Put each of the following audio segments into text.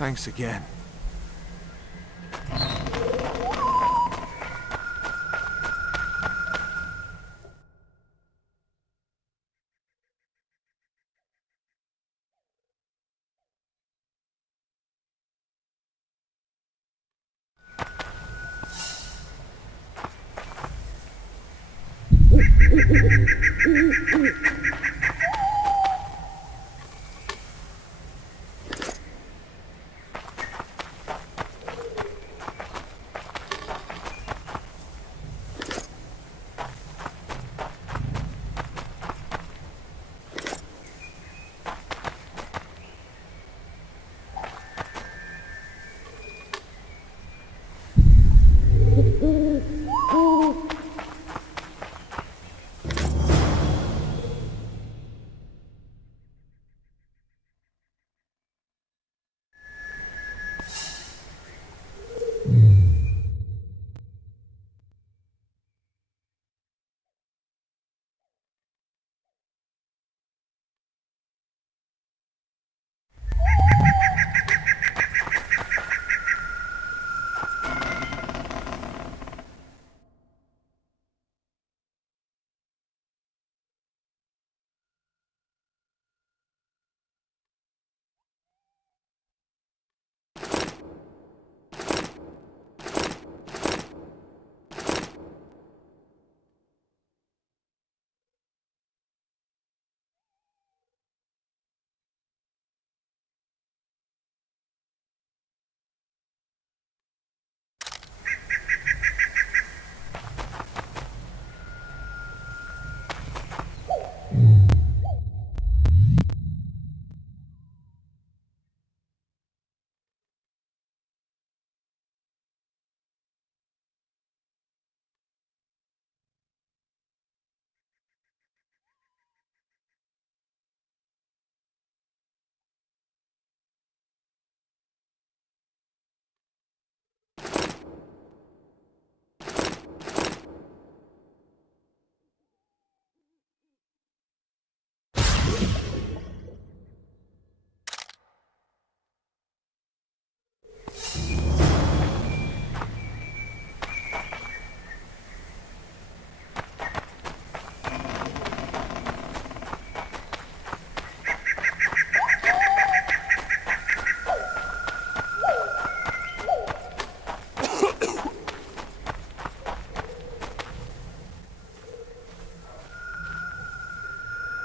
Thanks again.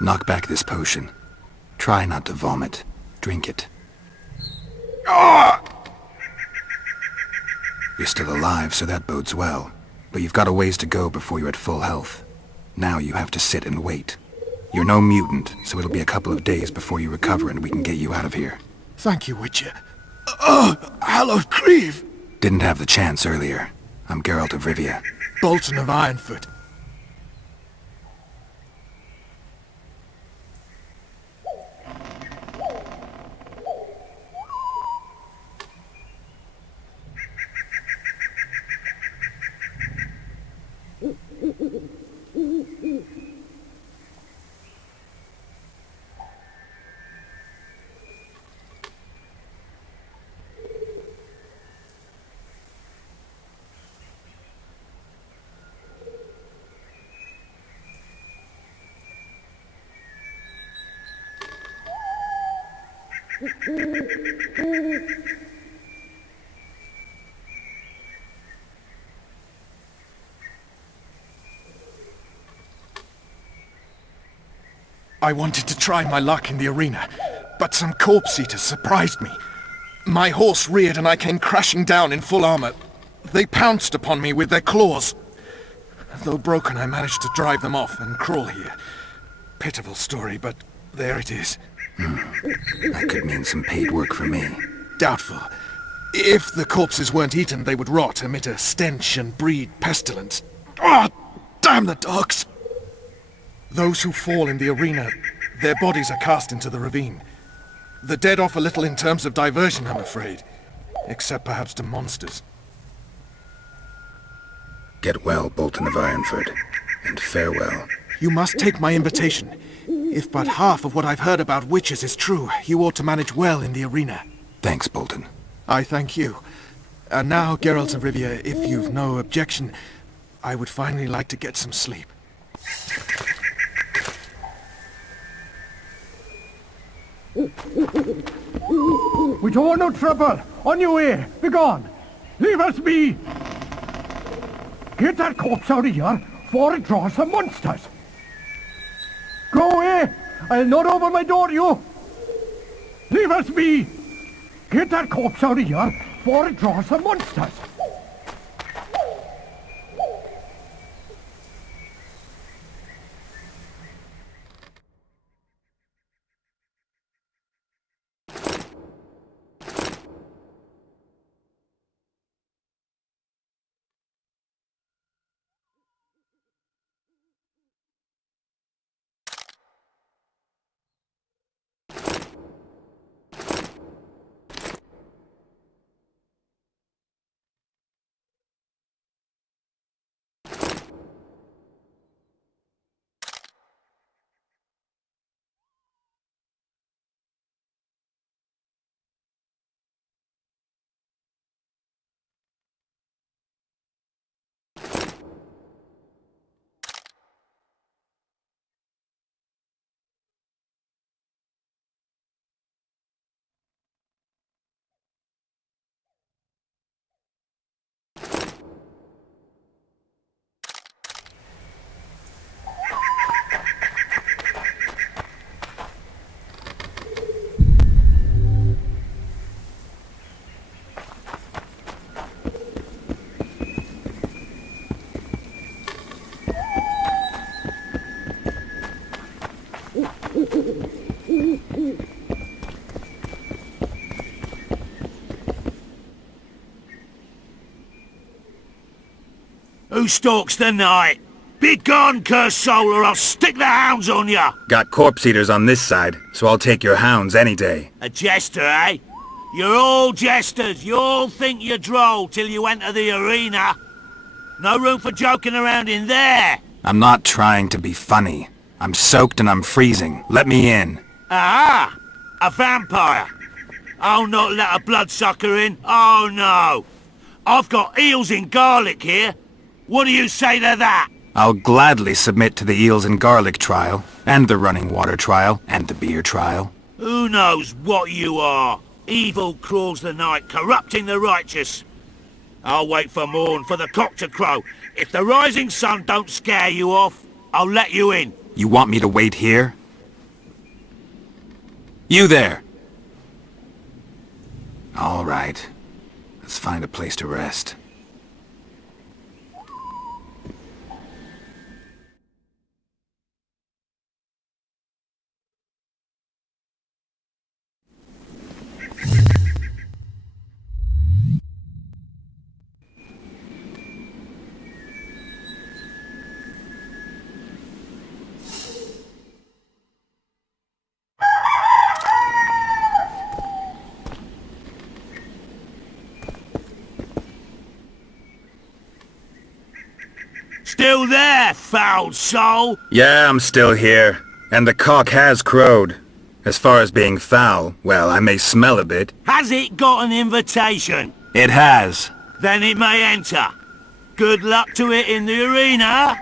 Knock back this potion. Try not to vomit. Drink it. You're still alive, so that bodes well. But you've got a ways to go before you're at full health. Now you have to sit and wait. You're no mutant, so it'll be a couple of days before you recover and we can get you out of here. Thank you, Witcher. Oh, hallowed grieve! Didn't have the chance earlier. I'm Geralt of Rivia. Bolton of Ironfoot. I wanted to try my luck in the arena, but some corpse eaters surprised me. My horse reared and I came crashing down in full armor. They pounced upon me with their claws. Though broken, I managed to drive them off and crawl here. Pitiful story, but there it is. That could mean some paid work for me. Doubtful. If the corpses weren't eaten, they would rot, emit a stench and breed pestilence. Ah, damn the dogs! Those who fall in the arena, their bodies are cast into the ravine. The dead offer little in terms of diversion, I'm afraid. Except perhaps to monsters. Get well, Bolton of Ironfoot, and farewell. You must take my invitation. If but half of what I've heard about witches is true, you ought to manage well in the arena. Thanks, Bolton. I thank you. And now, Geralt and Rivia, if you've no objection, I would finally like to get some sleep. We don't want no trouble. On your way. Be gone. Leave us be. Get that corpse out of here before it draws some monsters. Go away. I'll not open my door to you. Leave us be. Get that corpse out of here before it draws some monsters. Who stalks the night? Be gone, cursed soul, or I'll stick the hounds on ya! Got corpse eaters on this side, so I'll take your hounds any day. A jester, eh? You're all jesters. You all think you're droll till you enter the arena. No room for joking around in there. I'm not trying to be funny. I'm soaked and I'm freezing. Let me in. Ah! A vampire. I'll not let a bloodsucker in. Oh, no. I've got eels in garlic here. What do you say to that? I'll gladly submit to the eels and garlic trial, and the running water trial, and the beer trial. Who knows what you are? Evil crawls the night, corrupting the righteous. I'll wait for morn, for the cock to crow. If the rising sun don't scare you off, I'll let you in. You want me to wait here? You there! All right. Let's find a place to rest. Still there, foul soul? Yeah, I'm still here. And the cock has crowed. As far as being foul, well, I may smell a bit. Has it got an invitation? It has. Then it may enter. Good luck to it in the arena.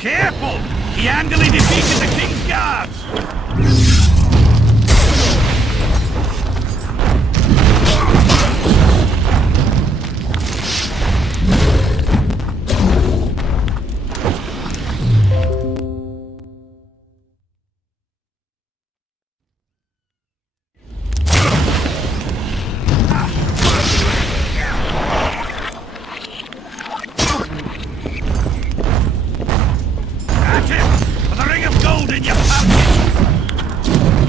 Careful! He handily defeated the King's Guards! At him! For the ring of gold in your pocket!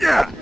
Yeah!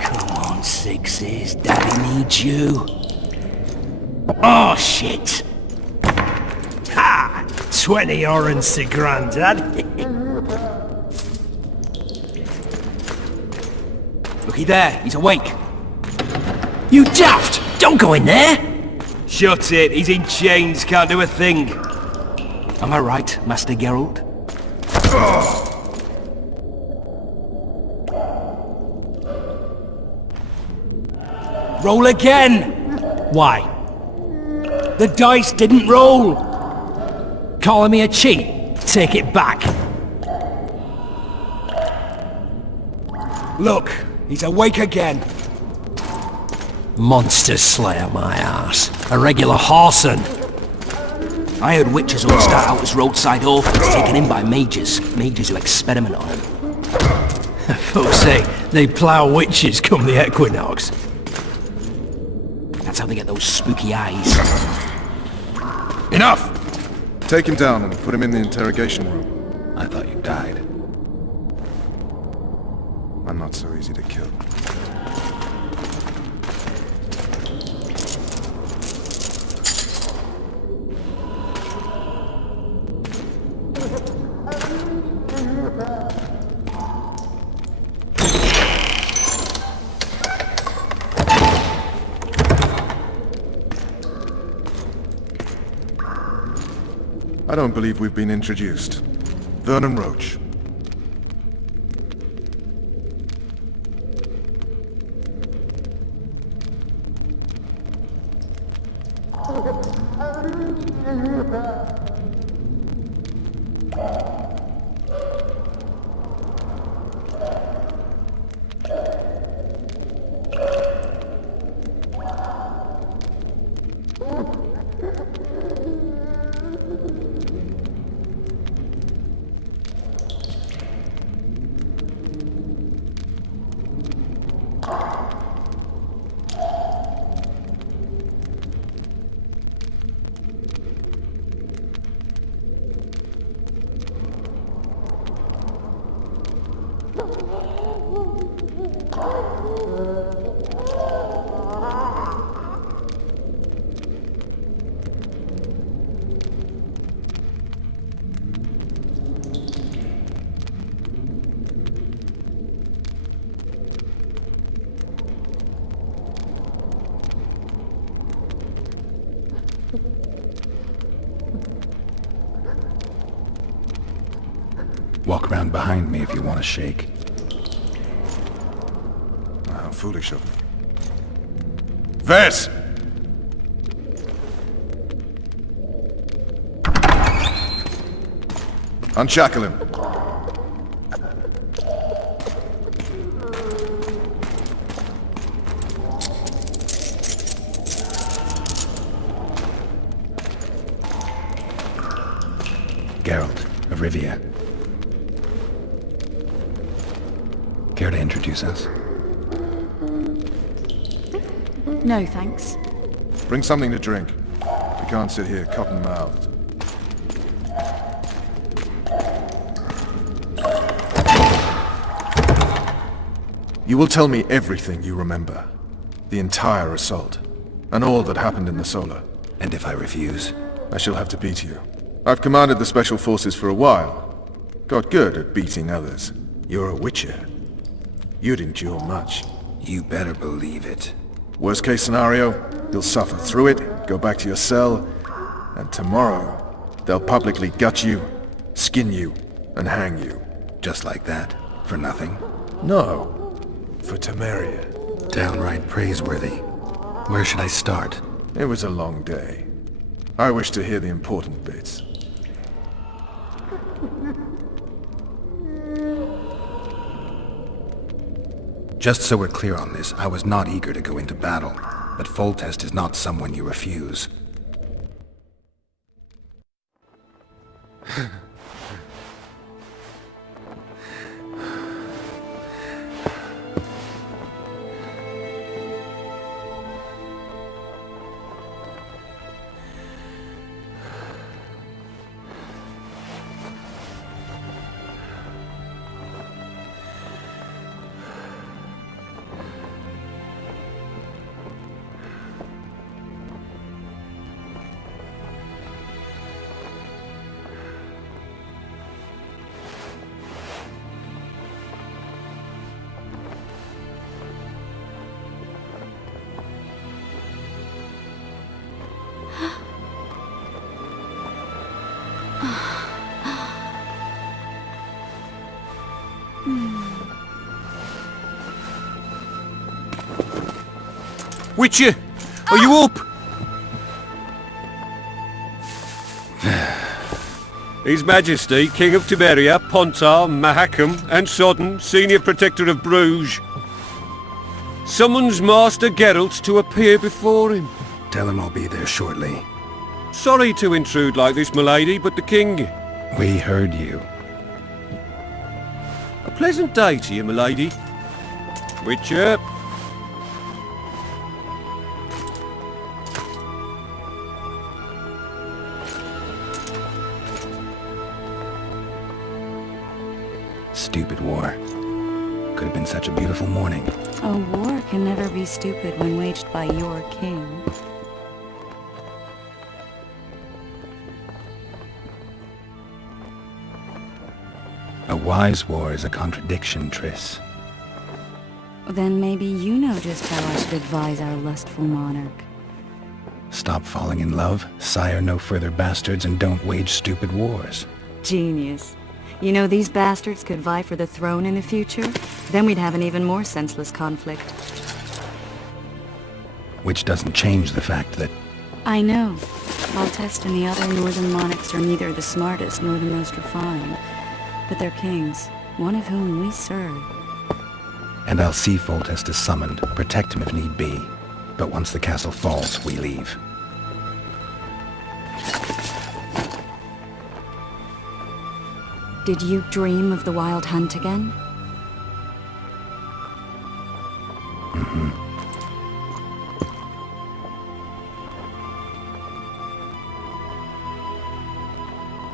Come on, Sixes. Daddy needs you. Oh, shit. Ha! 20 orange to Grandad. Looky there, he's awake. You daft! Don't go in there! Shut it, he's in chains, can't do a thing. Am I right, Master Geralt? Roll again! Why? The dice didn't roll! Calling me a cheat? Take it back. Look, he's awake again. Monster Slayer, my ass. A regular horson. I heard witches all start out as roadside orphans taken in by mages. Mages who experiment on them. Folks say they plough witches come the equinox. That's how they get those spooky eyes. Enough! Take him down and put him in the interrogation room. I thought you died. I'm not so easy to kill. I don't believe we've been introduced. Vernon Roach. Walk around behind me if you want to shake. How foolish of me. Vess! Unshackle him. Geralt of Rivia. Care to introduce us? No, thanks. Bring something to drink. We can't sit here cotton-mouthed. You will tell me everything you remember. The entire assault. And all that happened in the Solar. And if I refuse? I shall have to beat you. I've commanded the Special Forces for a while. Got good at beating others. You're a Witcher. You'd endure much. You better believe it. Worst case scenario, you'll suffer through it, go back to your cell, and tomorrow, they'll publicly gut you, skin you, and hang you. Just like that? For nothing? No, for Temeria. Downright praiseworthy. Where should I start? It was a long day. I wish to hear the important bits. Just so we're clear on this, I was not eager to go into battle, but Foltest is not someone you refuse. Witcher, are you up? His Majesty, King of Temeria, Pontar, Mahakam, and Sodden, Senior Protector of Bruges, summons Master Geralt to appear before him. Tell him I'll be there shortly. Sorry to intrude like this, milady, but the King... We heard you. A pleasant day to you, milady. Witcher. Stupid war. Could have been such a beautiful morning. A war can never be stupid when waged by your king. A wise war is a contradiction, Triss. Then maybe you know just how I should advise our lustful monarch. Stop falling in love, sire no further bastards, and don't wage stupid wars. Genius. You know, these bastards could vie for the throne in the future? Then we'd have an even more senseless conflict. Which doesn't change the fact that... I know. Foltest and the other northern monarchs are neither the smartest nor the most refined. But they're kings, one of whom we serve. And I'll see Foltest is summoned, protect him if need be. But once the castle falls, we leave. Did you dream of the Wild Hunt again?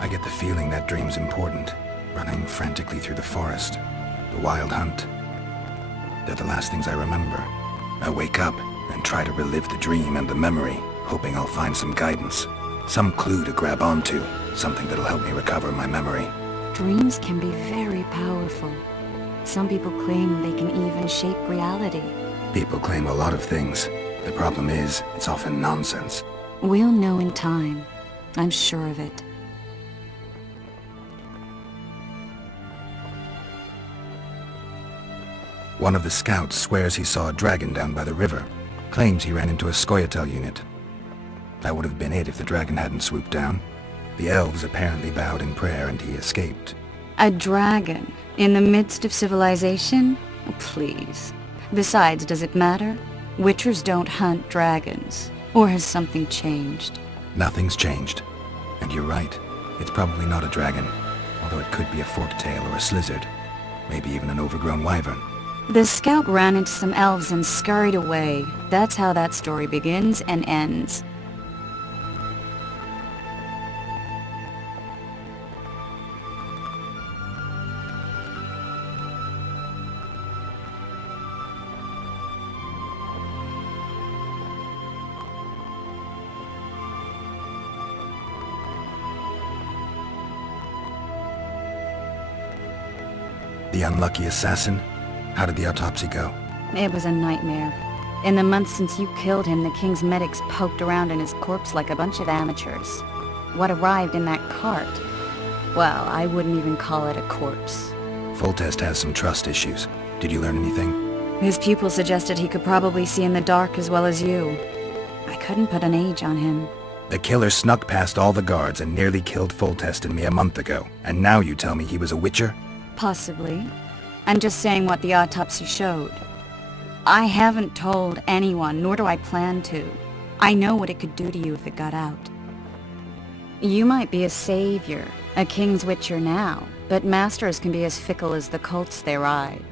I get the feeling that dream's important. Running frantically through the forest. The Wild Hunt. They're the last things I remember. I wake up and try to relive the dream and the memory, hoping I'll find some guidance. Some clue to grab onto. Something that'll help me recover my memory. Dreams can be very powerful. Some people claim they can even shape reality. People claim a lot of things. The problem is, it's often nonsense. We'll know in time. I'm sure of it. One of the scouts swears he saw a dragon down by the river. Claims he ran into a Scoia'tael unit. That would have been it if the dragon hadn't swooped down. The elves apparently bowed in prayer and he escaped. A dragon? In the midst of civilization? Oh, please. Besides, does it matter? Witchers don't hunt dragons. Or has something changed? Nothing's changed. And you're right. It's probably not a dragon. Although it could be a forktail or a slizzard. Maybe even an overgrown wyvern. The scout ran into some elves and scurried away. That's how that story begins and ends. The unlucky assassin? How did the autopsy go? It was a nightmare. In the months since you killed him, the king's medics poked around in his corpse like a bunch of amateurs. What arrived in that cart? Well, I wouldn't even call it a corpse. Foltest has some trust issues. Did you learn anything? His pupil suggested he could probably see in the dark as well as you. I couldn't put an age on him. The killer snuck past all the guards and nearly killed Foltest and me a month ago. And now you tell me he was a witcher? Possibly. I'm just saying what the autopsy showed. I haven't told anyone, nor do I plan to. I know what it could do to you if it got out. You might be a savior, a king's witcher now, but masters can be as fickle as the colts they ride.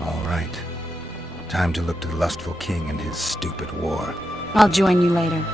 All right. Time to look to the lustful king and his stupid war. I'll join you later.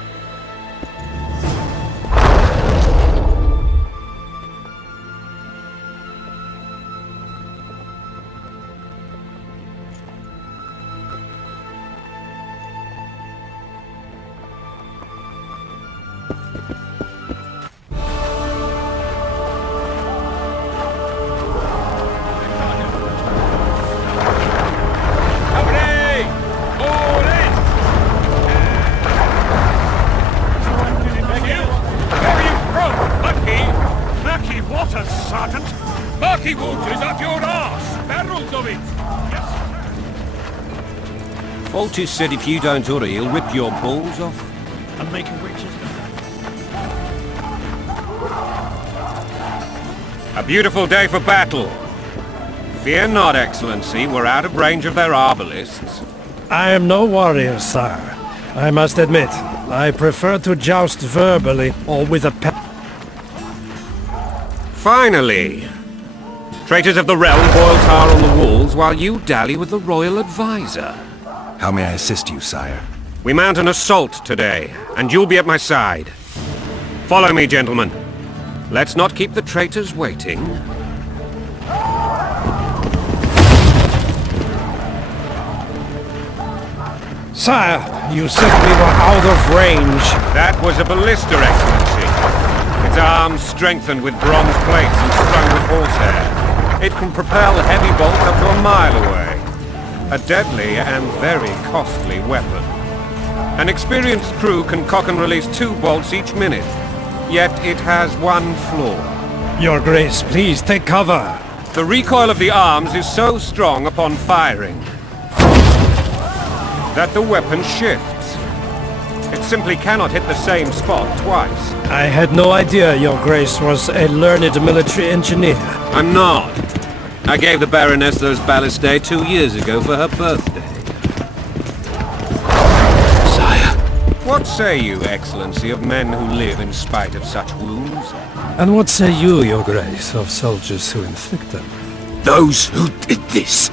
Foltest said if you don't hurry, he'll rip your balls off. And make a witch's A beautiful day for battle. Fear not, Excellency, we're out of range of their arbalists. I am no warrior, sire. I must admit, I prefer to joust verbally or with a pet. Finally! Traitors of the realm boil tar on the walls while you dally with the royal advisor. How may I assist you, sire? We mount an assault today, and you'll be at my side. Follow me, gentlemen. Let's not keep the traitors waiting. Sire, you said we were out of range. That was a ballista, Excellency. Its arms strengthened with bronze plates and strung with horsehair. It can propel heavy bolts up to a mile away. A deadly and very costly weapon. An experienced crew can cock and release 2 bolts each minute. Yet it has one flaw. Your Grace, please take cover. The recoil of the arms is so strong upon firing that the weapon shifts. It simply cannot hit the same spot twice. I had no idea Your Grace was a learned military engineer. I'm not. I gave the Baroness those ballistae 2 years ago for her birthday. Sire. What say you, Excellency, of men who live in spite of such wounds? And what say you, Your Grace, of soldiers who inflict them? Those who did this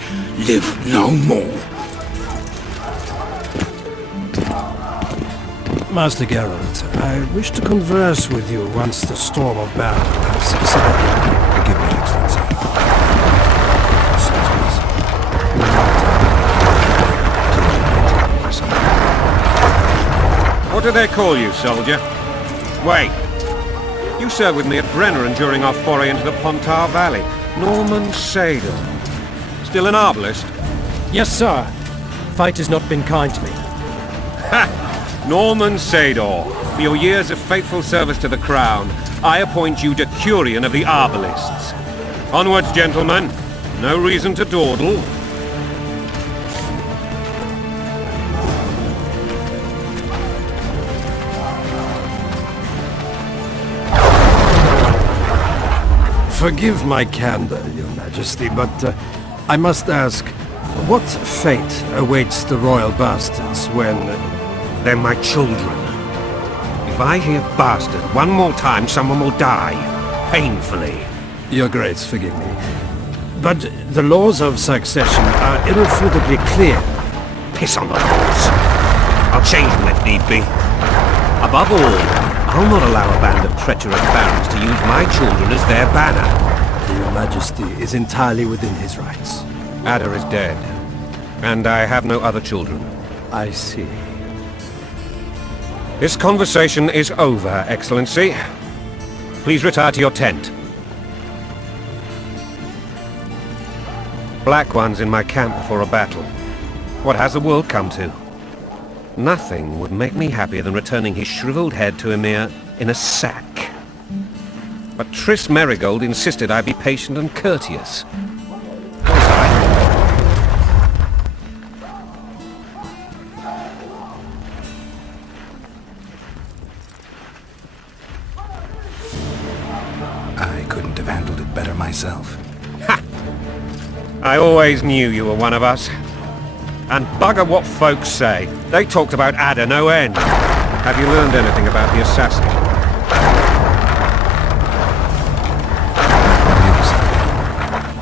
live no more. Master Geralt, I wish to converse with you once the storm of battle has subsided. Forgive me, Excellency. What do they call you, soldier? Wait. You served with me at Brenner during our foray into the Pontar Valley. Norman Sador. Still an arbalist? Yes, sir. Fate has not been kind to me. Ha! Norman Sador, for your years of faithful service to the Crown, I appoint you Decurion of the Arbalists. Onwards, gentlemen. No reason to dawdle. Forgive my candor, Your Majesty, but I must ask, what fate awaits the royal bastards when... They're my children. If I hear bastard one more time, someone will die. Painfully. Your Grace, forgive me. But the laws of succession are irrefutably clear. Piss on the laws. I'll change them if need be. Above all, I'll not allow a band of treacherous barons to use my children as their banner. Your Majesty is entirely within his rights. Ada is dead, and I have no other children. I see. This conversation is over, Excellency. Please retire to your tent. Black One's in my camp before a battle. What has the world come to? Nothing would make me happier than returning his shriveled head to Emir in a sack. But Triss Merigold insisted I be patient and courteous. Was I? I couldn't have handled it better myself. Ha! I always knew you were one of us. And bugger what folks say. They talked about Ada no end. Have you learned anything about the assassin?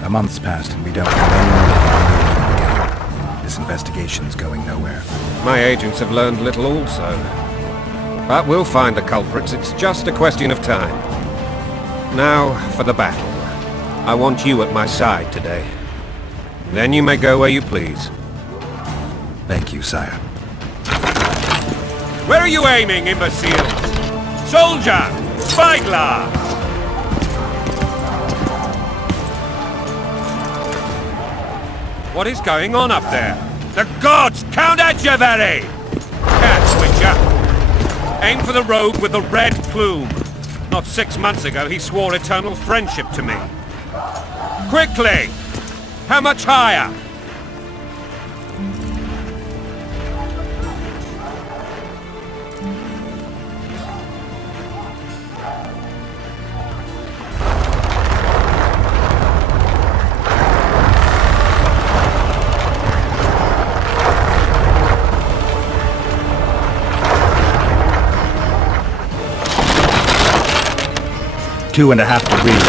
A month's passed and we don't have any more. This investigation's going nowhere. My agents have learned little also. But we'll find the culprits. It's just a question of time. Now for the battle. I want you at my side today. Then you may go where you please. Thank you, sire. Where are you aiming, imbeciles? Soldier! Spyglass! What is going on up there? The gods! Count Adjaveri! Catch, Witcher! Aim for the rogue with the red plume. Not 6 months ago, he swore eternal friendship to me. Quickly! How much higher? Two and a half degrees.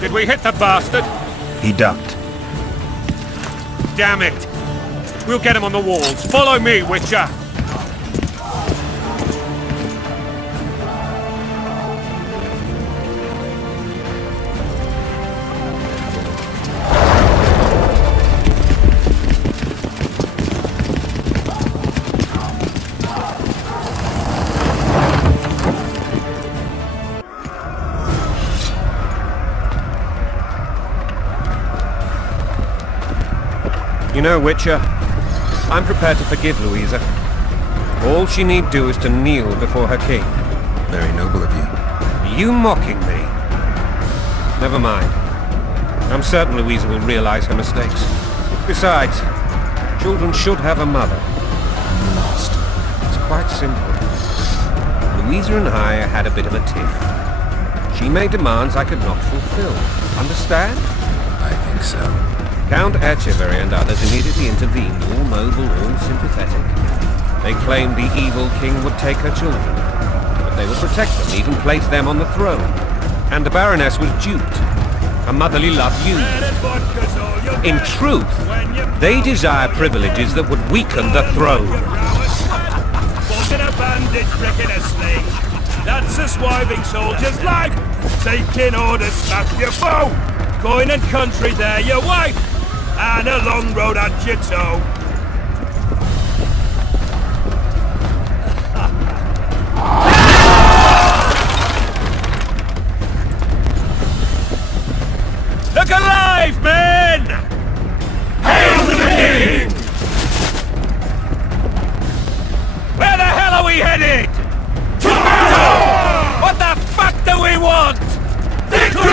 Did we hit the bastard? He ducked. Damn it! We'll get him on the walls. Follow me, Witcher! You know, Witcher, I'm prepared to forgive Louisa. All she need do is to kneel before her king. Very noble of you. Are you mocking me? Never mind. I'm certain Louisa will realize her mistakes. Besides, children should have a mother. I'm lost. It's quite simple. Louisa and I had a bit of a tiff. She made demands I could not fulfill. Understand? I think so. Count Etcheverry and others immediately intervened, all noble, all sympathetic. They claimed the evil king would take her children, but they would protect them, even place them on the throne. And the Baroness was duped. Her motherly love used. In truth, they desire privileges that would weaken the throne. In a bandage, brick in a sling. That's a swiving soldier's life. Taking orders, smash your foe. Going and country, there your wife. And a long road at your toe. Look alive, men! Hail to the king! Where the hell are we headed? To what the fuck do we want? Victory!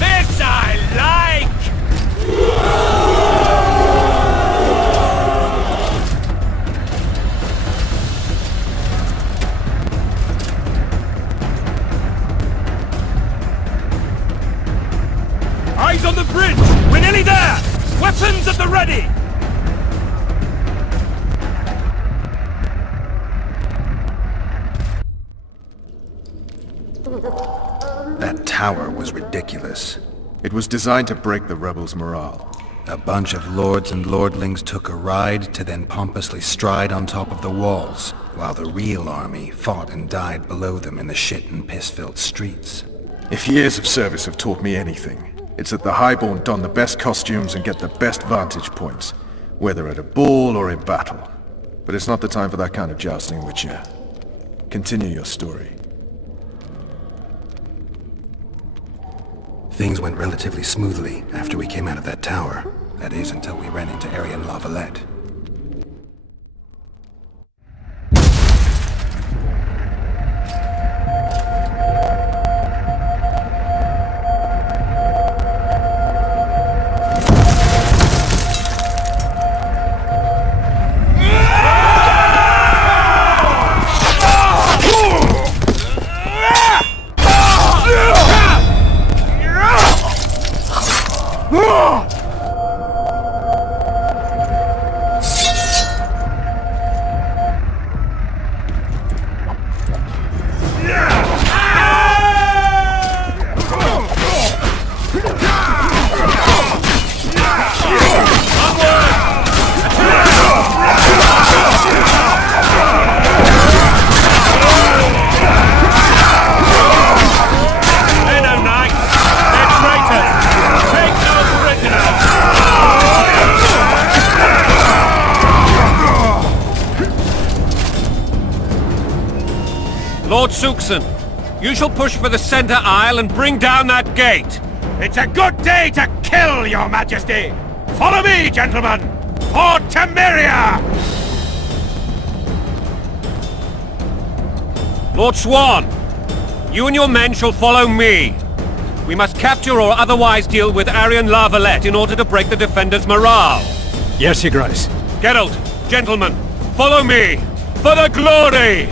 This I like! Eyes on the bridge! We're nearly there! Weapons at the ready! That tower was ridiculous. It was designed to break the rebels' morale. A bunch of lords and lordlings took a ride to then pompously stride on top of the walls, while the real army fought and died below them in the shit and piss-filled streets. If years of service have taught me anything, it's that the highborn don the best costumes and get the best vantage points, whether at a ball or in battle. But it's not the time for that kind of jousting, Witcher. Continue your story. Things went relatively smoothly after we came out of that tower. That is, until we ran into Arian Lavalette. Lord Suxon, you shall push for the center aisle and bring down that gate. It's a good day to kill, your majesty! Follow me, gentlemen! For Temeria! Lord Swan, you and your men shall follow me. We must capture or otherwise deal with Arian Lavalette in order to break the defenders' morale. Yes, Your Grace. Geralt, gentlemen, follow me! For the glory!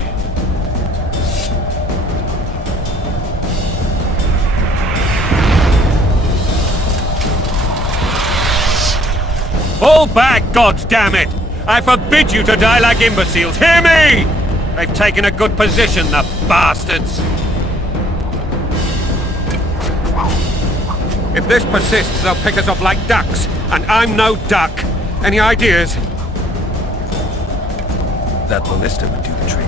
Fall back, goddammit! I forbid you to die like imbeciles, hear me! They've taken a good position, the bastards! If this persists, they'll pick us off like ducks, and I'm no duck. Any ideas? That ballista would do the trick.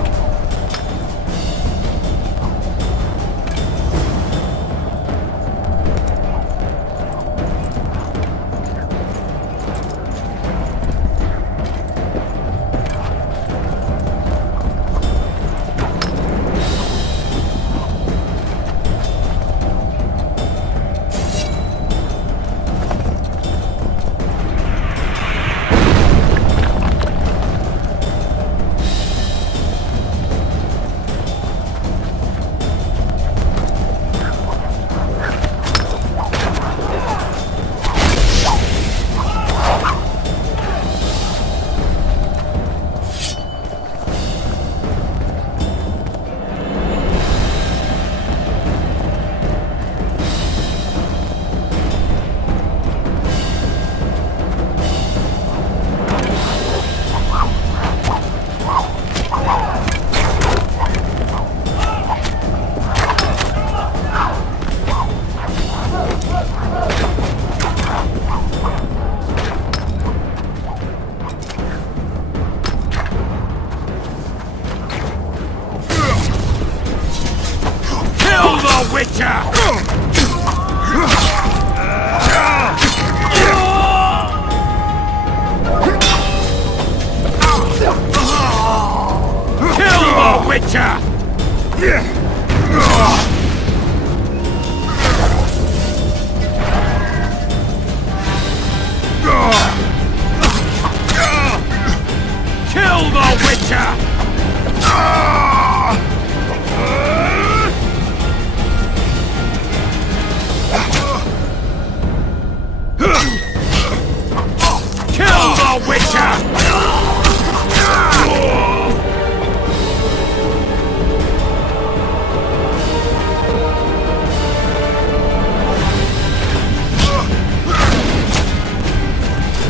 Witcher! Kill the Witcher! Kill the Witcher! Kill the Witcher!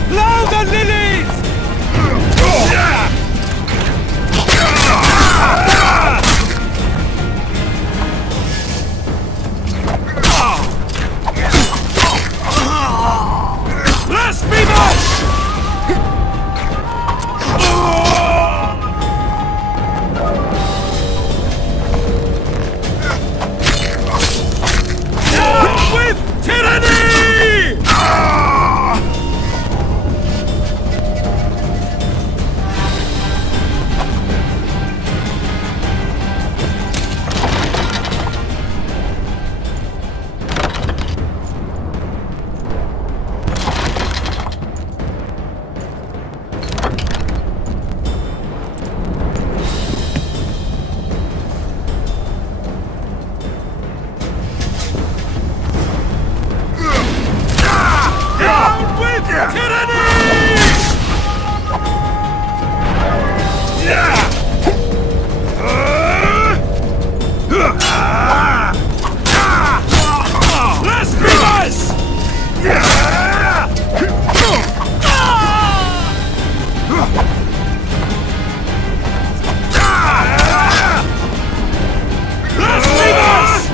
Blow the lilies! Blasphemous! With tyranny! Down with tyranny! Blasphemous! Blasphemous!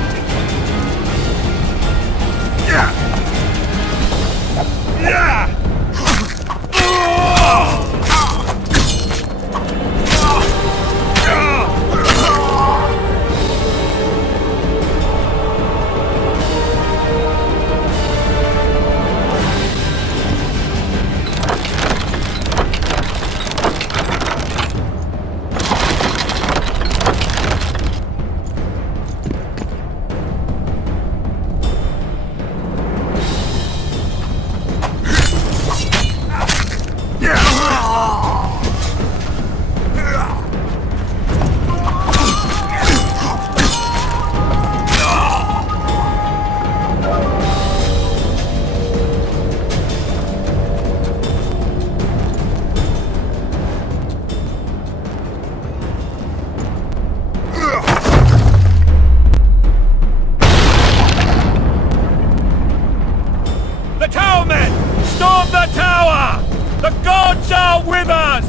The tower men! Storm the tower! The gods are with us!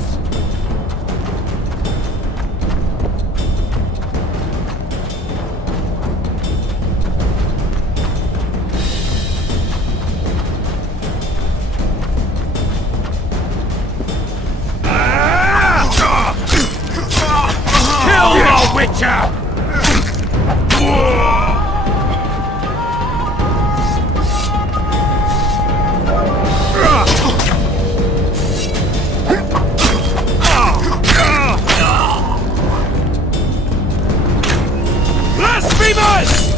Kill the Witcher! Blasphemous!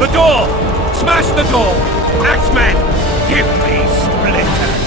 The door! Smash the door! Axemen, give me splinters!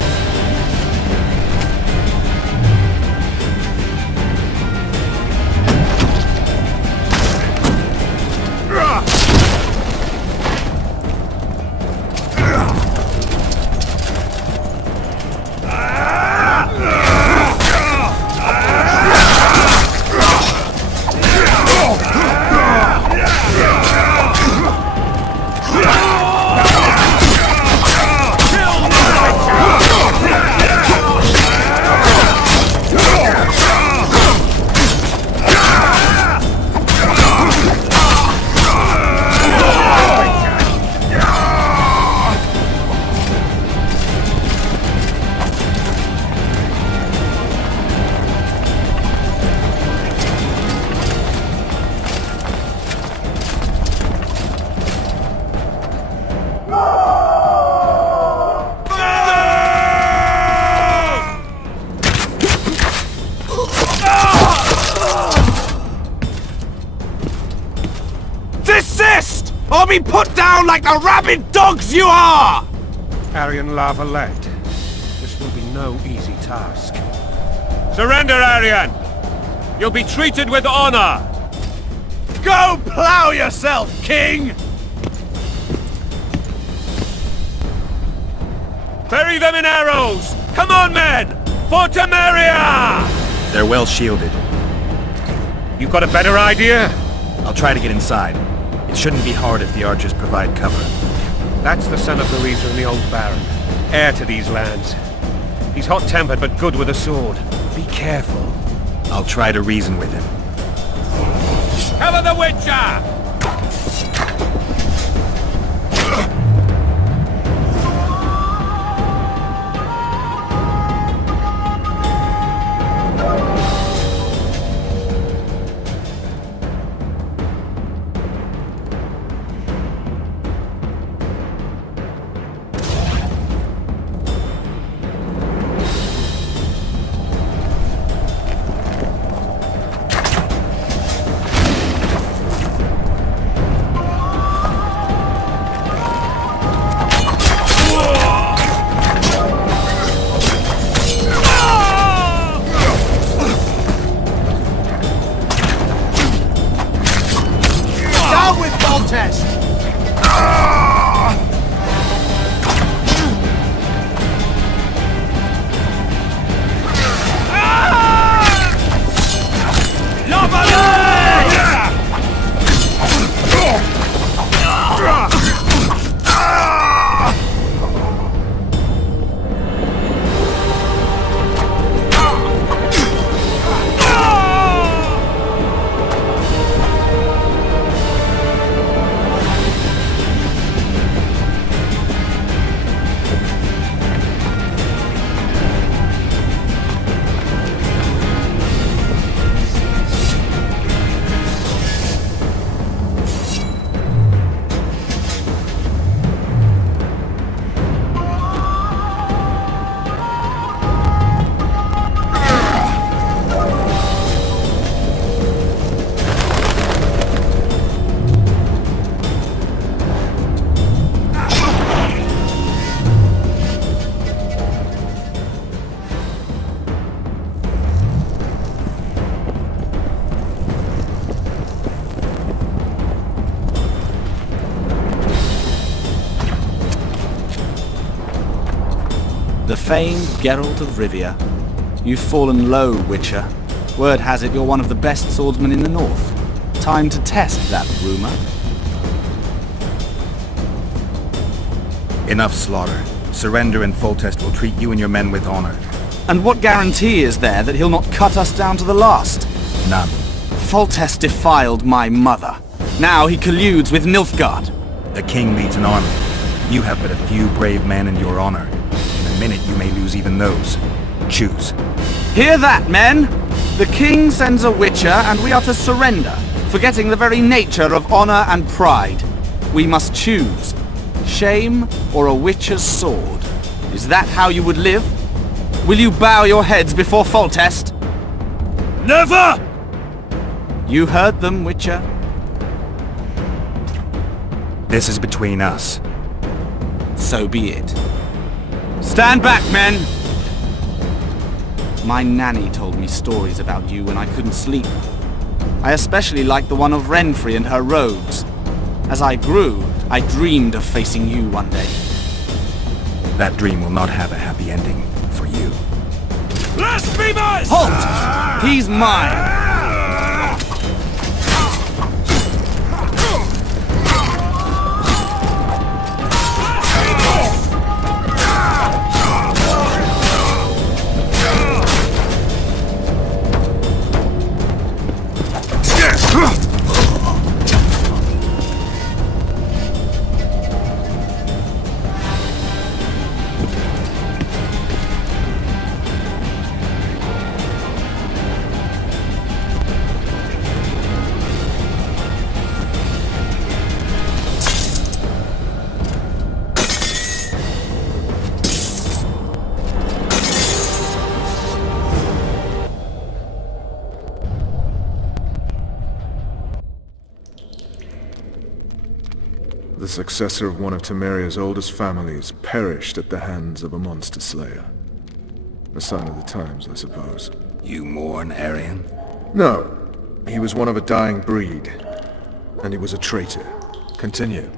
Desist! Or be put down like the rabid dogs you are! Aryan Lavalette, this will be no easy task. Surrender, Aryan! You'll be treated with honor! Go plow yourself, King! Bury them in arrows! Come on, men! For Temeria! They're well shielded. You got a better idea? I'll try to get inside. It shouldn't be hard if the archers provide cover. That's the son of Louisa and the old Baron. Heir to these lands. He's hot-tempered but good with a sword. Be careful. I'll try to reason with him. Cover the Witcher! The famed Geralt of Rivia. You've fallen low, Witcher. Word has it you're one of the best swordsmen in the north. Time to test that rumor. Enough slaughter. Surrender and Foltest will treat you and your men with honor. And what guarantee is there that he'll not cut us down to the last? None. Foltest defiled my mother. Now he colludes with Nilfgaard. The king leads an army. You have but a few brave men in your honor. In a minute you may lose even those. Choose. Hear that, men? The king sends a witcher, and we are to surrender, forgetting the very nature of honor and pride. We must choose. Shame or a witcher's sword. Is that how you would live? Will you bow your heads before Foltest? Never! You heard them, Witcher. This is between us. So be it. Stand back, men! My nanny told me stories about you when I couldn't sleep. I especially liked the one of Renfrey and her rogues. As I grew, I dreamed of facing you one day. That dream will not have a happy ending for you. Blasphemers! Halt! He's mine! The successor of one of Temeria's oldest families perished at the hands of a monster slayer. A sign of the times, I suppose. You mourn, Aryan? No. He was one of a dying breed. And he was a traitor. Continue.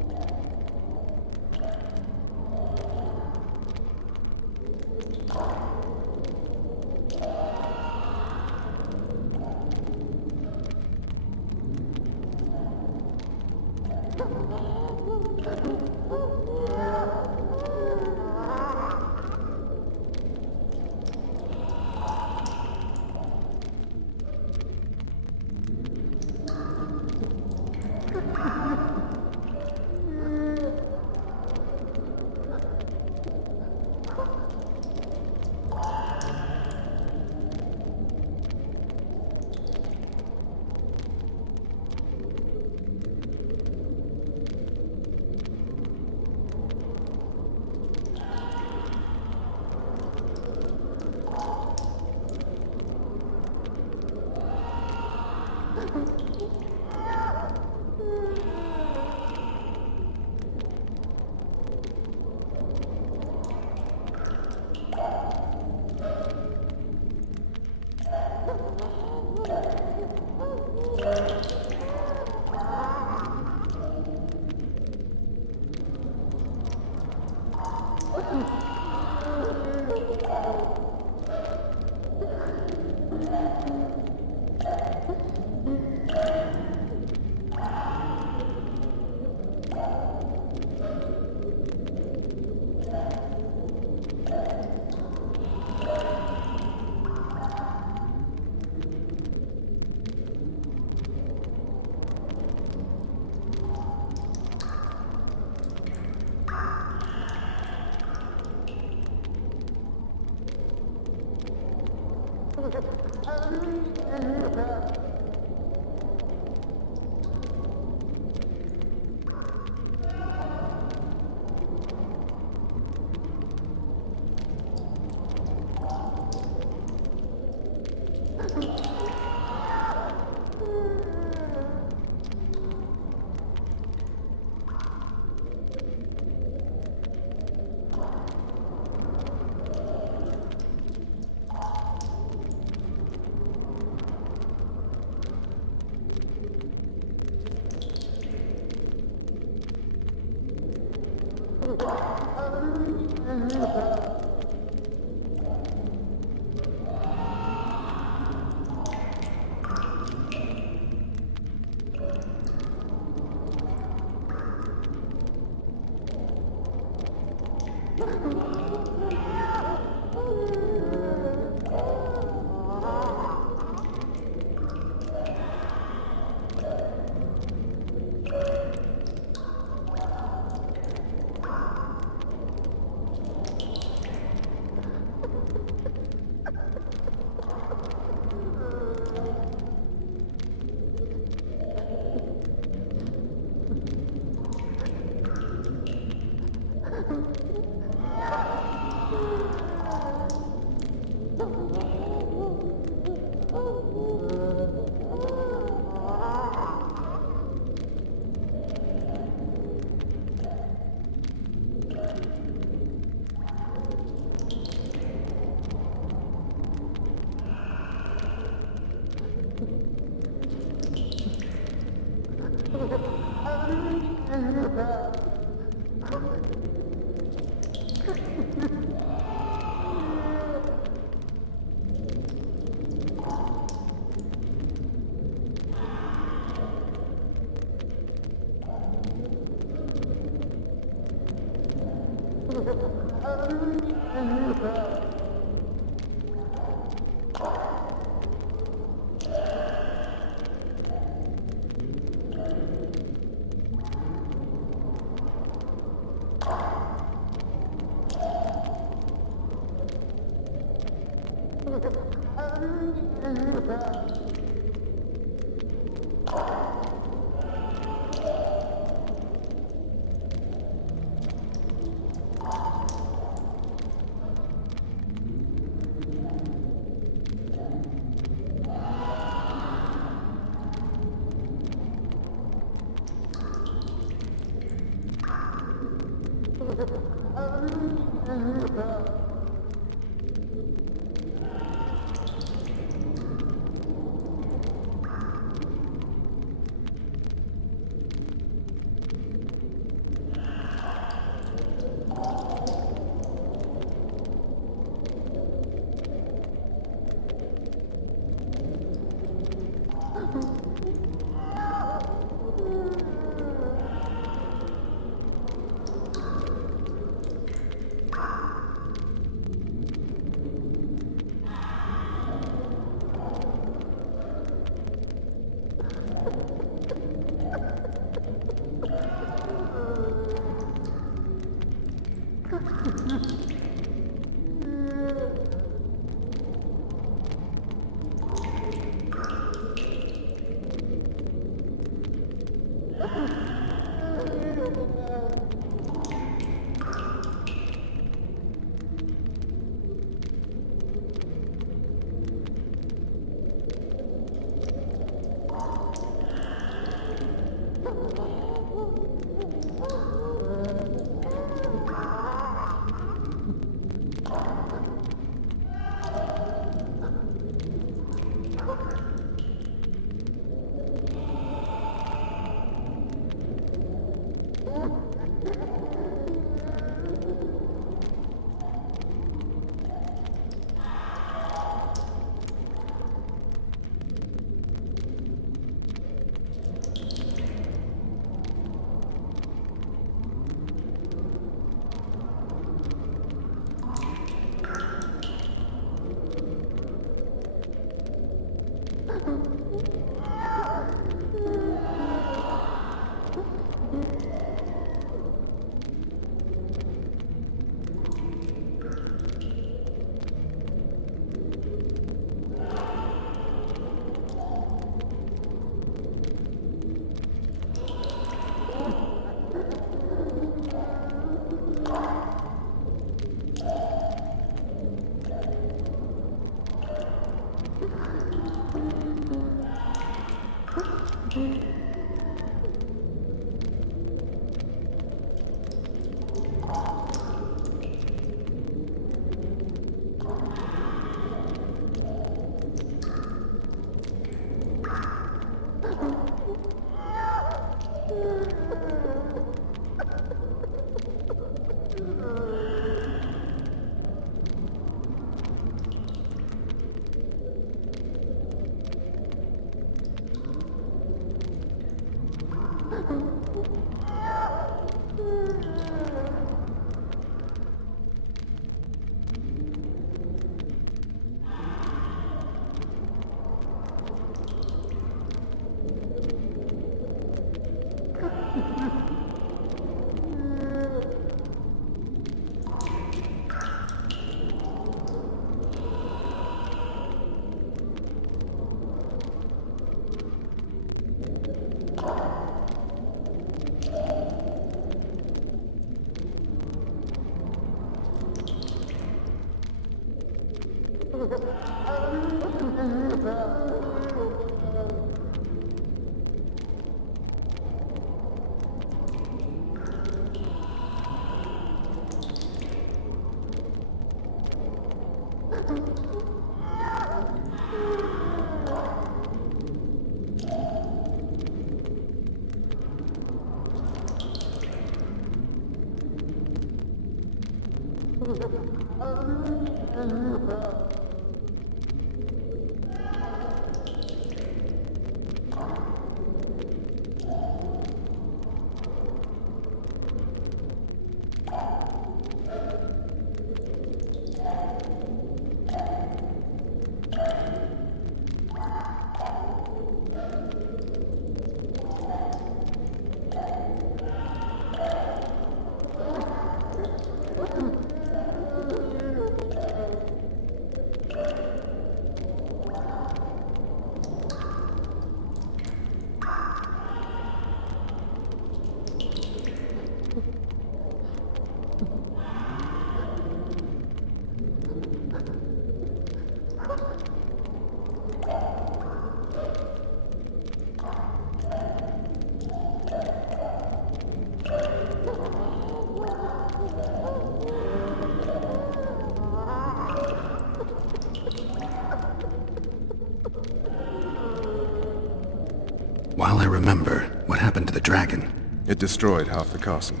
While I remember, what happened to the dragon? It destroyed half the castle.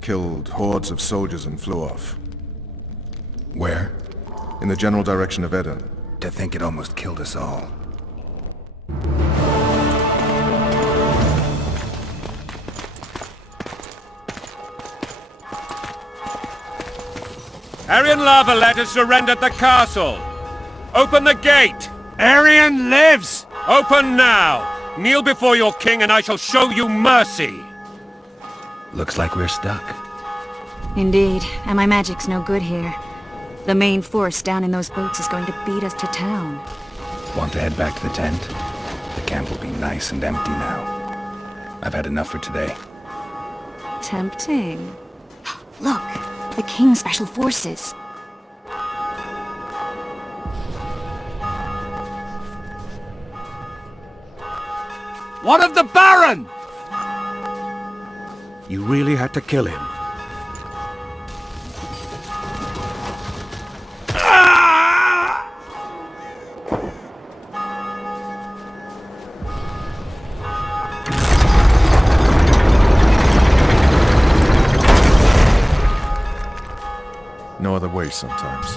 Killed hordes of soldiers and flew off. Where? In the general direction of Eden. To think it almost killed us all. Aryan Lavalet has surrendered the castle. Open the gate. Arian lives! Open now. Kneel before your king and I shall show you mercy. Looks like we're stuck. Indeed, and my magic's no good here. The main force down in those boats is going to beat us to town. Want to head back to the tent? The camp will be nice and empty now. I've had enough for today. Tempting. Look, the King's Special Forces. What of the Baron? You really had to kill him. No other way sometimes.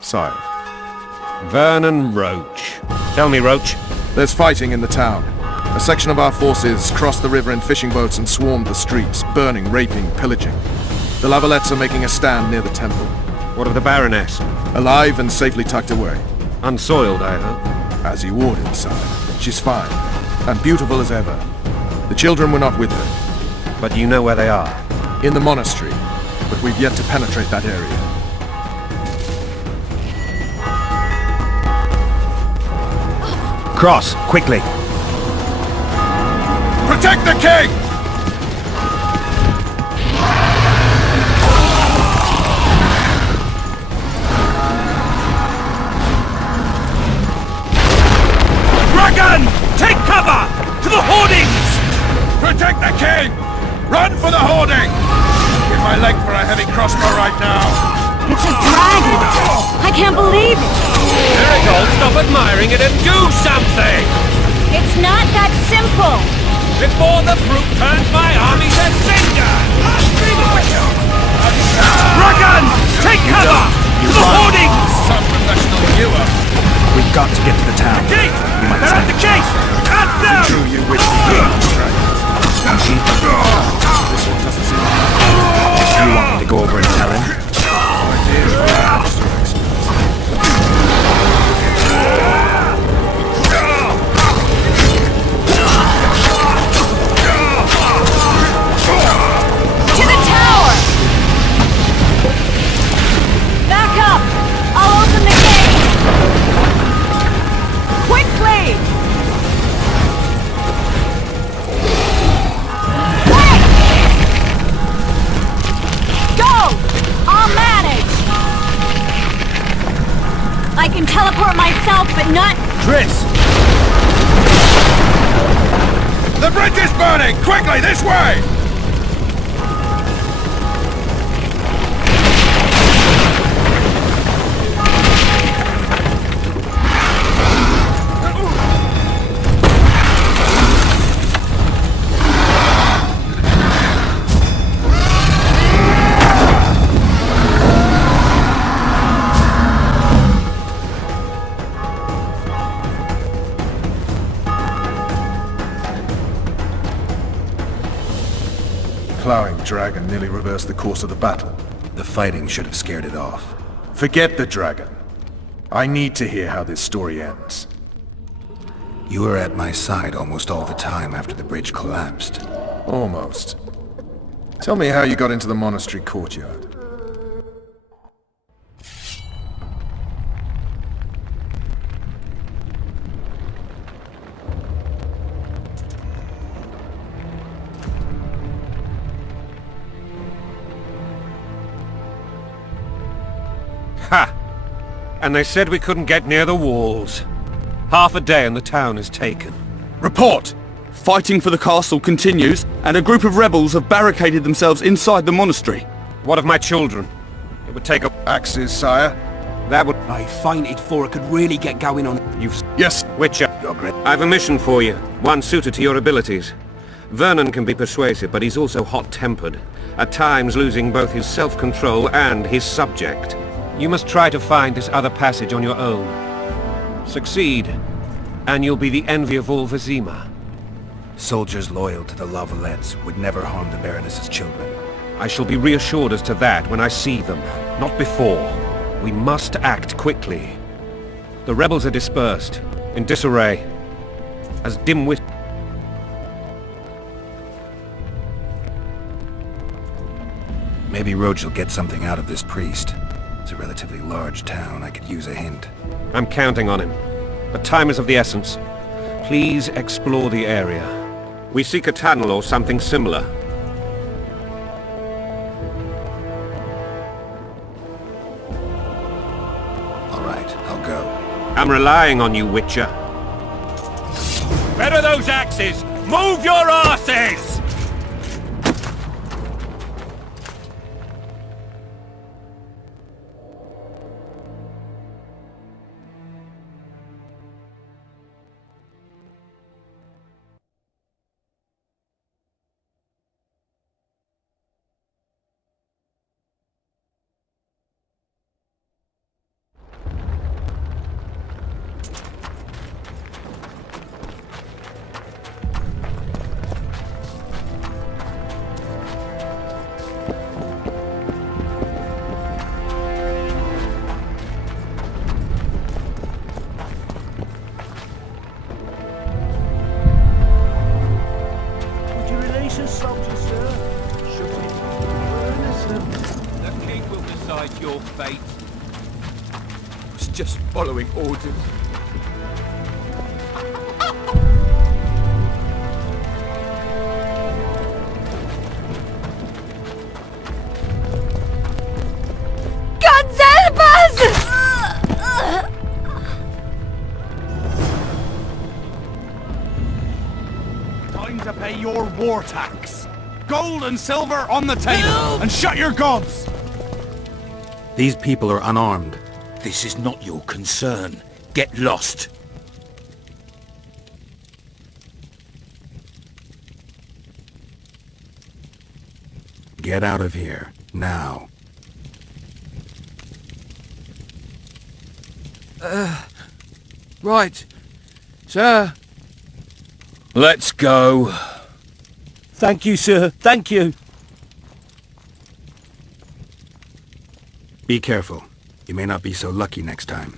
Sire. Vernon Roach. Tell me, Roach. There's fighting in the town. A section of our forces crossed the river in fishing boats and swarmed the streets, burning, raping, pillaging. The Lavalets are making a stand near the temple. What of the Baroness? Alive and safely tucked away. Unsoiled, I hope. As you ordered, sire. She's fine, and beautiful as ever. The children were not with her. But you know where they are? In the monastery, but we've yet to penetrate that area. Cross, quickly. Protect the king! Dragon! Take cover! To the hoardings! Protect the king! Run for the hoarding! Give my leg for a heavy crossbow right now! It's a dragon! I can't believe it! Miracle, stop admiring it and do something! It's not that simple! Before the brute turns my army to cinder! Dragon! Take cover! To the hoardings! Some professional viewer! We've got to get to the town. Gate! They're at the gate! At them! True, you wish to hear. This one doesn't seem You want me to go over and tell him? To the tower! Back up! I'll open the gate! Quickly! Wait! Go! I'll manage! I can teleport myself, but not... Triss! The bridge is burning! Quickly, this way! Plowing dragon nearly reversed the course of the battle. The fighting should have scared it off. Forget the dragon. I need to hear how this story ends. You were at my side almost all the time after the bridge collapsed. Almost. Tell me how you got into the monastery courtyard. Ha! And they said we couldn't get near the walls. Half a day and the town is taken. Report! Fighting for the castle continues, and a group of rebels have barricaded themselves inside the monastery. What of my children? It would take a... Axes, sire. That would... I find it for I could really get going on it. You've... Yes. Witcher. Your great... I've a mission for you. One suited to your abilities. Vernon can be persuasive, but he's also hot-tempered. At times losing both his self-control and his subject. You must try to find this other passage on your own. Succeed, and you'll be the envy of all Vizima. Soldiers loyal to the Lavalettes would never harm the Baroness's children. I shall be reassured as to that when I see them, not before. We must act quickly. The rebels are dispersed, in disarray, as dim-wit... Maybe Roach will get something out of this priest. It's a relatively large town. I could use a hint. I'm counting on him. But time is of the essence. Please explore the area. We seek a tunnel or something similar. All right, I'll go. I'm relying on you, Witcher. Where are those axes? Move your asses! Your fate. I was just following orders. God help us! Time to pay your war tax. Gold and silver on the table, and shut your gobs! These people are unarmed. This is not your concern. Get lost. Get out of here, now. Right, sir. Let's go. Thank you, sir. Thank you. Be careful. You may not be so lucky next time.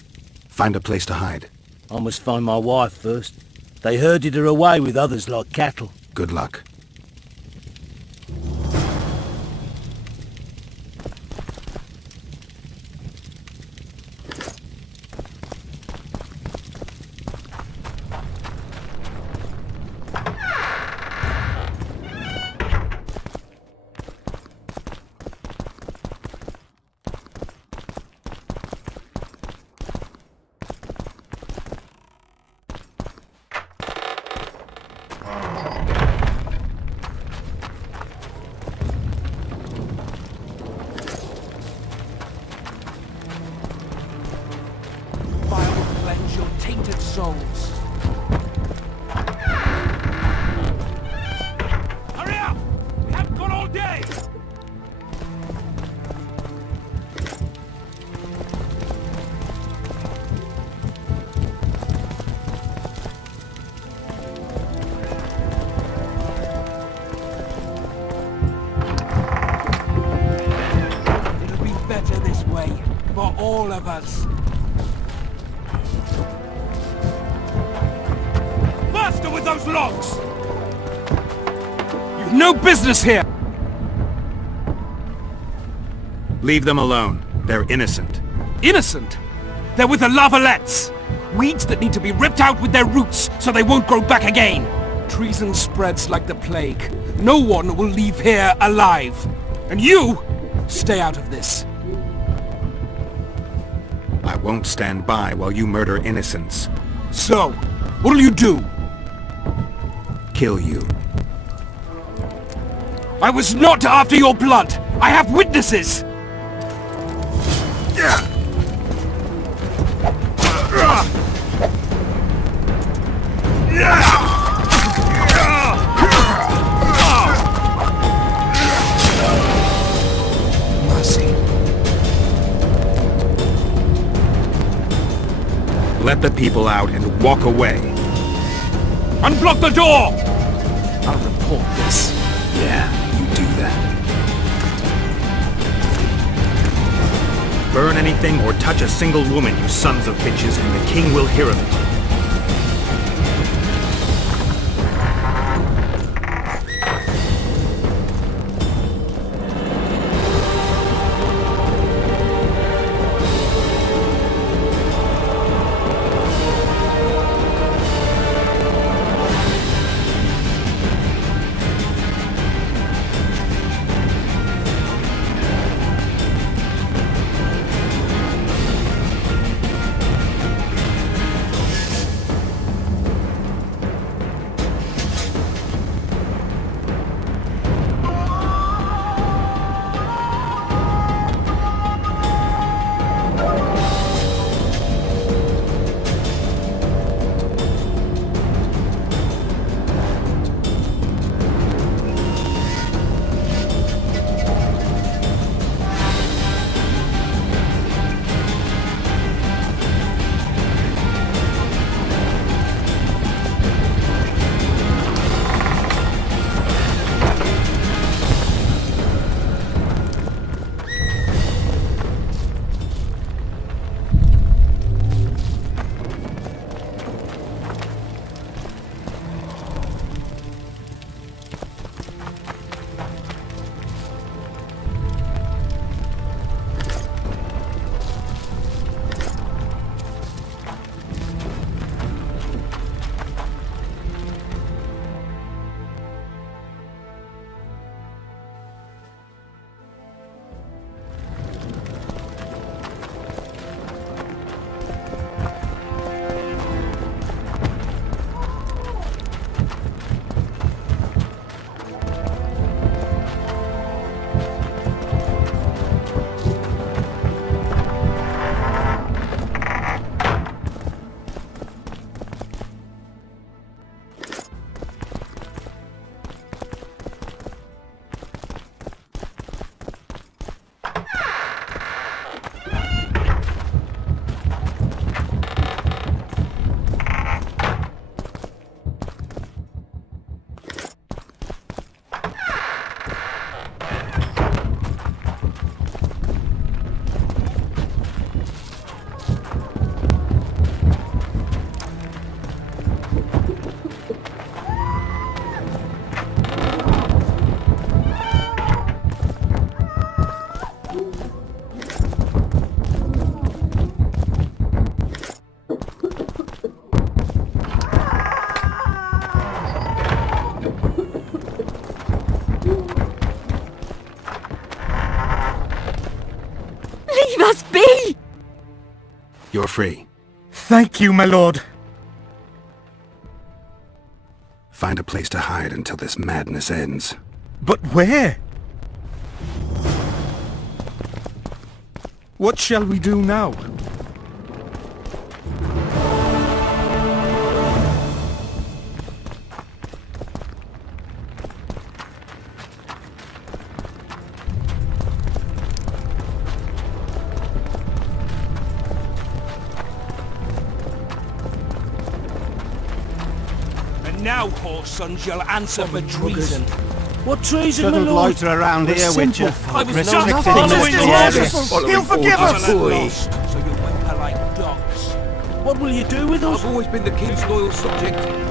Find a place to hide. I must find my wife first. They herded her away with others like cattle. Good luck. Souls. Hurry up! We haven't got all day! It'll be better this way, for all of us. With those logs! You've no business here! Leave them alone. They're innocent. Innocent? They're with the Lavalettes! Weeds that need to be ripped out with their roots so they won't grow back again! Treason spreads like the plague. No one will leave here alive. And you, stay out of this. I won't stand by while you murder innocents. So, what'll you do? Kill you. I was not after your blood! I have witnesses! let the people out and walk away. Unblock the door! I'll report this. Yeah, you do that. Burn anything or touch a single woman, you sons of bitches, and the king will hear of it. You're free. Thank you, my lord. Find a place to hide until this madness ends. But where? What shall we do now? Now, whore sons, you'll answer for treason. What treason, Shouldn't my lord? loiter around here, Witcher. I was Respect just him, following Mr. orders. Yes. He'll forgive us. So you whimper like dogs. What will you do with us? I've always been the king's loyal subject.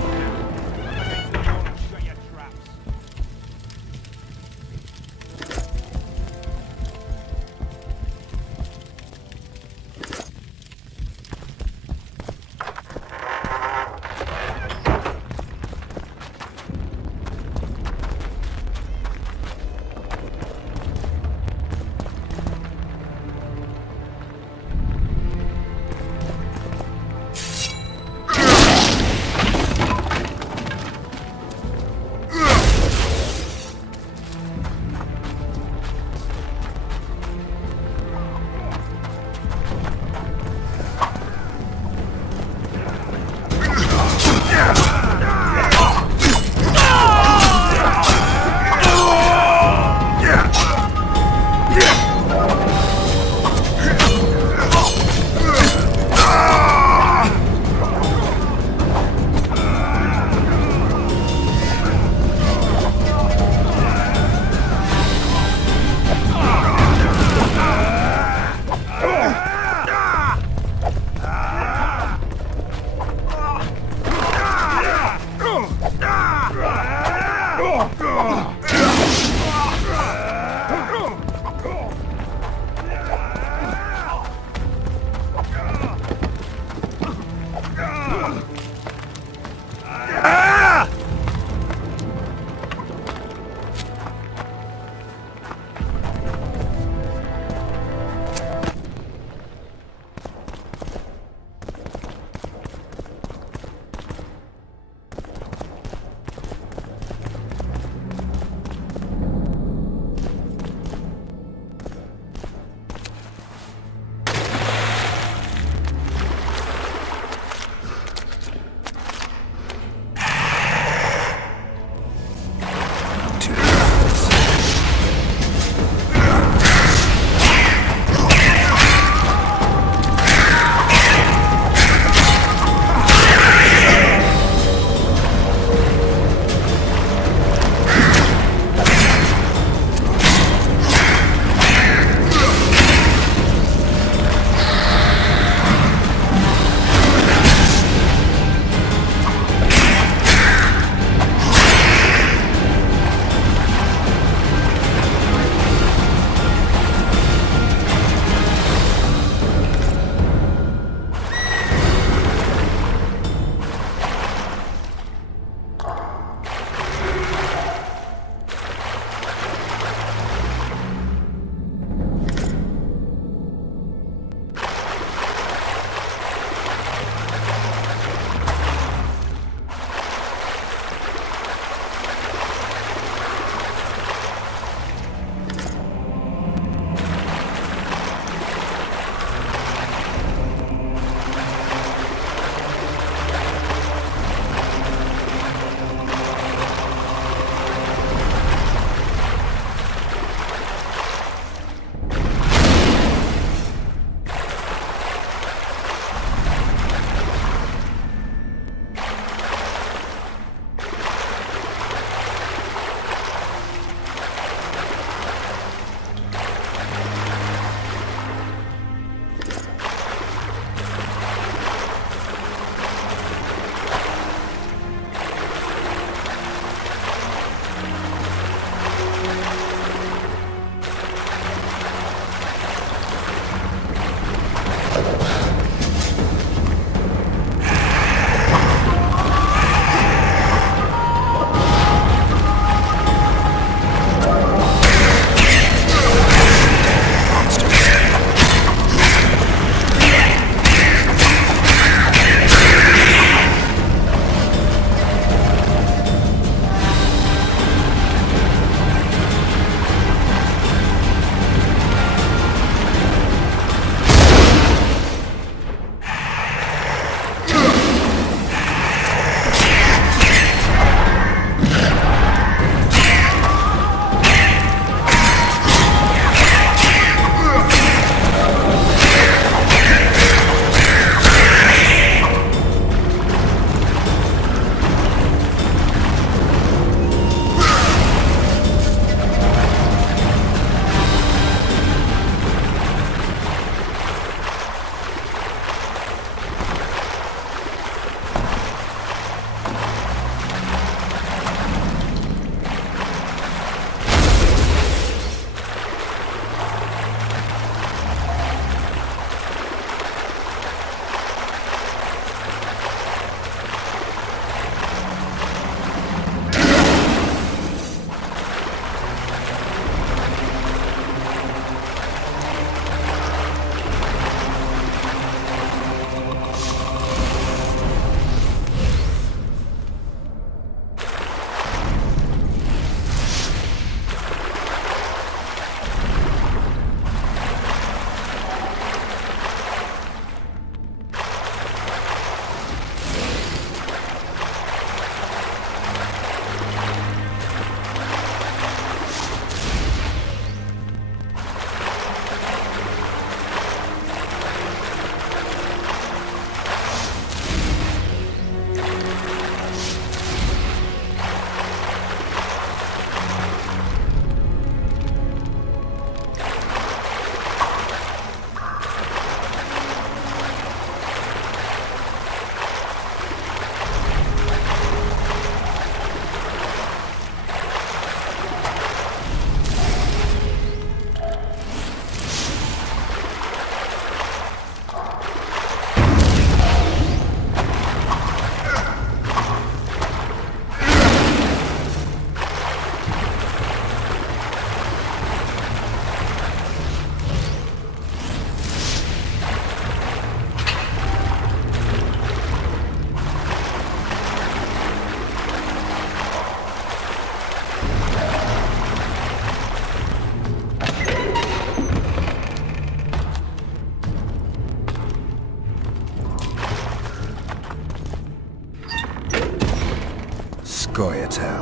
Goyatel.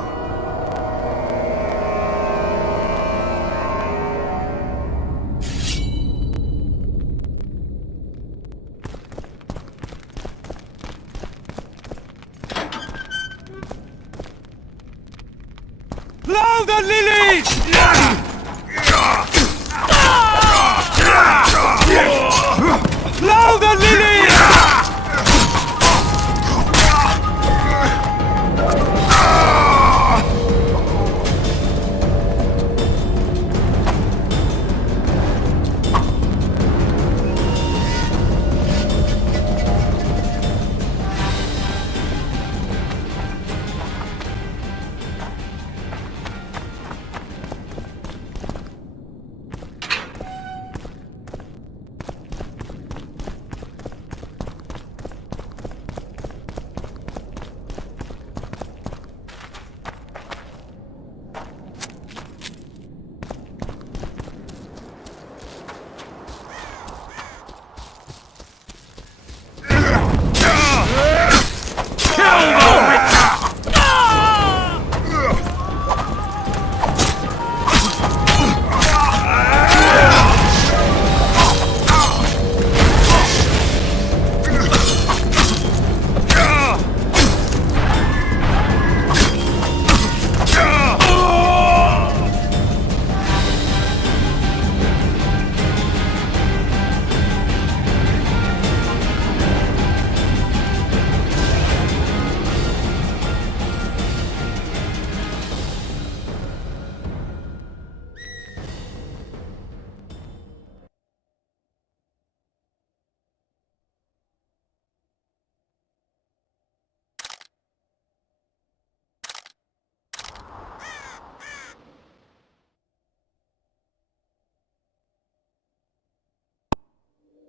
Blow the lilies!